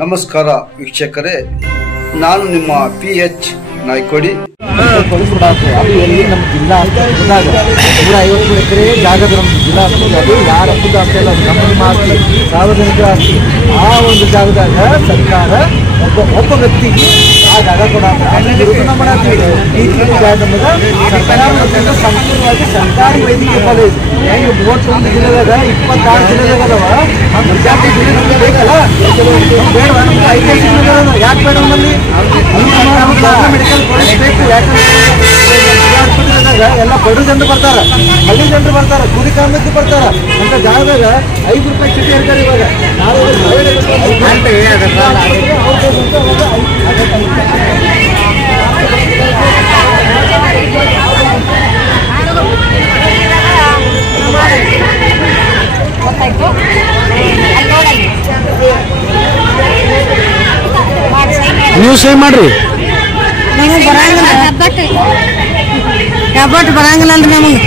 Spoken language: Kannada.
ನಮಸ್ಕಾರ ವೀಕ್ಷಕರೇ, ನಾನು ನಿಮ್ಮ PH ನಾಯ್ಕೋಡಿ. ಅದು ಎಲ್ಲಿ ನಮ್ಮ ಜಿಲ್ಲಾ ಆಸ್ಪತ್ರೆದಾಗ 150 ಎಕರೆ ಜಾಗದ ನಮ್ಮ ಜಿಲ್ಲಾ ಆಸ್ಪತ್ರೆ, ಅದು ಯಾರ ಅಪ್ಪದ ಆಸ್ತಿ ಅಲ್ಲ, ನಮ್ಮ ಆಸ್ತಿ, ಸಾರ್ವಜನಿಕರ ಆಸ್ತಿ. ಆ ಒಂದು ಜಾಗದಾಗ ಸರ್ಕಾರ ಒಬ್ಬ ವ್ಯಕ್ತಿಗೆ ಆ ಜಾಗ ಕೊಡೋಣ ಮಾಡತ್ತೀವಿ. ಈ ಜಾಗ ನಮಗೆ ಸರ್ಕಾರ ಸಂಪೂರ್ಣವಾಗಿ ಸರ್ಕಾರಿ ವೈದ್ಯಕೀಯ ಕಾಲೇಜ್. ಹೆಂಗೆ 31 ಜಿಲ್ಲೆದಾಗ 26 ಜಿಲ್ಲೆದಾಗ ಅದಾವ, ವಿದ್ಯಾರ್ಥಿ ಜಿಲ್ಲೆ ನಮಗೆ ಬೇಕಲ್ಲ, ಬೇಡವಾ? ನಮ್ಗೆ ಐತಿಹಾಸಿಕ ನಗರ ಯಾಕೆ ಬೇಡ? ನಮ್ಮಲ್ಲಿ ಮೆಡಿಕಲ್ ಕಾಲೇಜ್ ಬೇಕು. ಆಸ್ಪತ್ರೆದಾಗ ಎಲ್ಲ ಬಡ ಜನರು ಬರ್ತಾರ, ಹಳ್ಳಿ ಜನರು ಬರ್ತಾರ, ಕೂಲಿ ಕಾರ್ಮಿಕರು ಬರ್ತಾರ. ಅಂತ ಜಾಗದಾಗ 5 ರೂಪಾಯಿ ಚೀಟಿ ಇರ್ತಾರೆ. ಇವಾಗ ನೀವು ಸಹಿ ಮಾಡ್ರಿ. ನಮಗೆ ಬರಂಗಿಲ್ಲ, ಹೆಬ್ಬಟ್ಟು ಬರಂಗಿಲ್ಲ ಅಲ್ರಿ ನಮಗೆ.